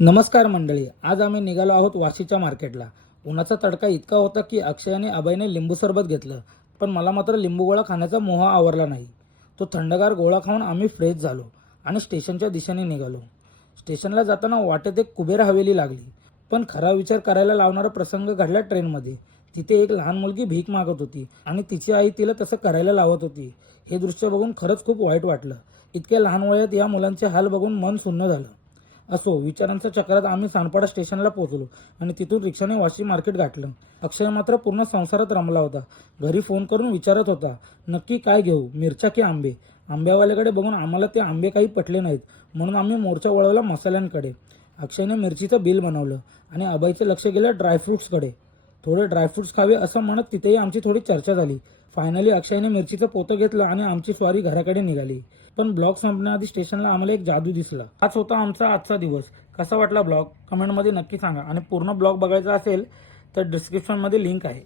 नमस्कार मंडळी, आज आम्ही निघालो आहोत वाशीच्या मार्केटला। उन्हाचा तडका इतका होता की अक्षय आणि अभयने लिंबू सरबत घेतलं, पण मला मात्र लिंबू गोळा खाण्याचा मोह आवरला नाही। तो थंडगार गोळा खाऊन आम्ही फ्रेश झालो आणि स्टेशनच्या दिशेने निघालो। स्टेशनला जाताना वाटेत एक कुबेर हवेली लागली, पण खरा विचार करायला लावणारा प्रसंग घडला ट्रेनमध्ये। तिथे एक लहान मुलगी भीक मागत होती आणि तिची आई तिला तसं करायला लावत होती। हे दृश्य बघून खरंच खूप वाईट वाटलं। इतक्या लहान वयात या मुलांचे हाल बघून मन सुन्न झालं। असो, विचारांच्या चक्रात आम्ही सानपाडा स्टेशनला पोहोचलो आणि तिथून रिक्षाने वाशी मार्केट गाठलं। अक्षय मात्र पूर्ण संसारात रमला होता। घरी फोन करून विचारत होता, नक्की काय घेऊ, मिरच्या की आंबे? आंब्यावाल्याकडे बघून आम्हाला ते आंबे काही पटले नाहीत, म्हणून आम्ही मोर्चा वळवला मसाल्यांकडे। अक्षयने मिरचीचं बिल बनवलं आणि अभयचे लक्ष गेलं ड्रायफ्रुट्सकडे। थोडे ड्रायफ्रुट्स खावे असं म्हणत तिथेही आमची थोडी चर्चा झाली। फायनली अक्षयने मिरचीचं पोतं घेतलं आणि आमची स्वारी घराकडे निघाली। पण ब्लॉग संपण्याआधी स्टेशनला आम्हाला एक जादू दिसला। हाच होता आमचा आजचा दिवस। कसा वाटला ब्लॉग कमेंटमध्ये नक्की सांगा आणि पूर्ण ब्लॉग बघायचा असेल तर डिस्क्रिप्शनमध्ये लिंक आहे।